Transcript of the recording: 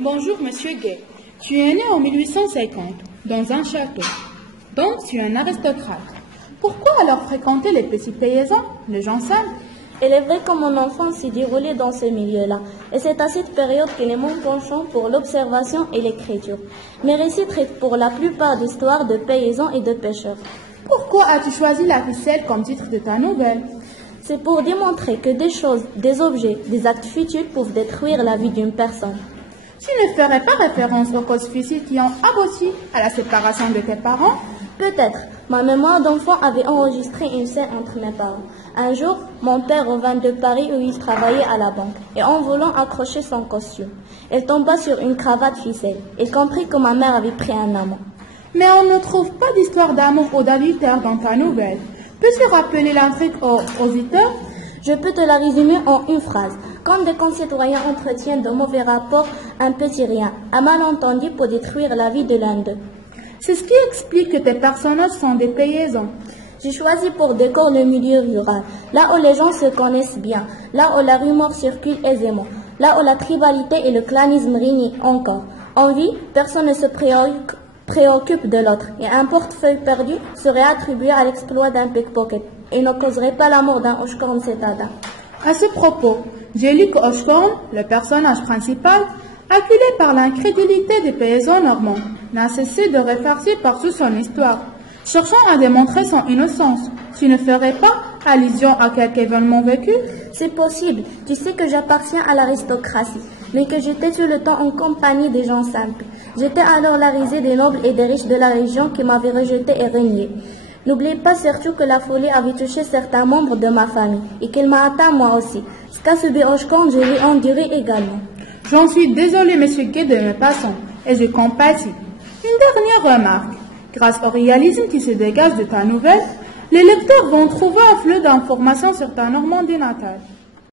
Bonjour, monsieur Gay. Tu es né en 1850, dans un château. Donc, tu es un aristocrate. Pourquoi alors fréquenter les petits paysans, les gens simples? Il est vrai que mon enfance s'est déroulée dans ce milieu-là, et c'est à cette période que mon penchant pour l'observation et l'écriture. Mes récits traitent pour la plupart d'histoires de paysans et de pêcheurs. Pourquoi as-tu choisi la ficelle comme titre de ta nouvelle? C'est pour démontrer que des choses, des objets, des actes futiles peuvent détruire la vie d'une personne. Tu ne ferais pas référence aux causes futiles qui ont abouti à la séparation de tes parents? Peut-être. Ma mémoire d'enfant avait enregistré une scène entre mes parents. Un jour, mon père revint de Paris où il travaillait à la banque, et en voulant accrocher son costume, il tomba sur une cravate ficelle. Il comprit que ma mère avait pris un amant. Mais on ne trouve pas d'histoire d'amour ou d'adultère dans ta nouvelle. Peux-tu rappeler l'intrigue aux auditeurs? Je peux te la résumer en une phrase. Quand des concitoyens entretiennent de mauvais rapports, un petit rien, un malentendu pour détruire la vie de l'un d'eux. C'est ce qui explique que tes personnages sont des paysans. J'ai choisi pour décor le milieu rural, là où les gens se connaissent bien, là où la rumeur circule aisément, là où la tribalité et le clanisme régnent encore. En vie, personne ne se préoccupe de l'autre, et un portefeuille perdu serait attribué à l'exploit d'un pickpocket et ne causerait pas la mort d'un Oshkorn citadin. À ce propos, j'ai lu que Oshkorn, le personnage principal, acculé par l'incrédulité des paysans normands, n'a cessé de réfarcir partout son histoire, cherchant à démontrer son innocence. Tu ne ferais pas allusion à quelque événement vécu? C'est possible. Tu sais que j'appartiens à l'aristocratie, mais que j'étais tout le temps en compagnie des gens simples. J'étais alors la risée des nobles et des riches de la région qui m'avaient rejeté et renié. N'oubliez pas surtout que la folie avait touché certains membres de ma famille et qu'elle m'a atteint moi aussi. Ce qu'a subi Oshkorn, je l'ai enduré également. J'en suis désolé, monsieur Gay, de mes passants, et je compatis. Une dernière remarque. Grâce au réalisme qui se dégage de ta nouvelle, les lecteurs vont trouver un flux d'informations sur ta Normandie natale.